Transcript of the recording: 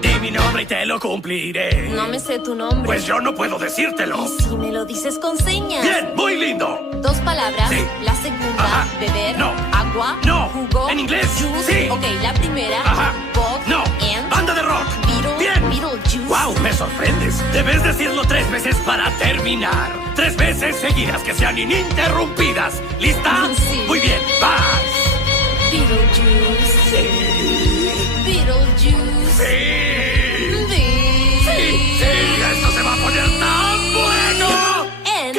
Di mi nombre y te lo cumpliré. No me sé tu nombre. Pues yo no puedo decírtelo. ¿Y si me lo dices con señas? Bien, muy lindo. 2 palabras. Sí. La segunda, Ajá. beber. No. Agua. No. Jugo. ¿En inglés? Juice. Sí. Ok, la primera. Ajá. Bob. No. And. Banda de rock. Beetle. Bien. Beetlejuice. Wow, me sorprendes. Debes decirlo 3 veces para terminar. 3 veces seguidas que sean ininterrumpidas. ¿Lista? Sí. Muy bien, vas. Beetlejuice. Sí. Beetlejuice. Sí.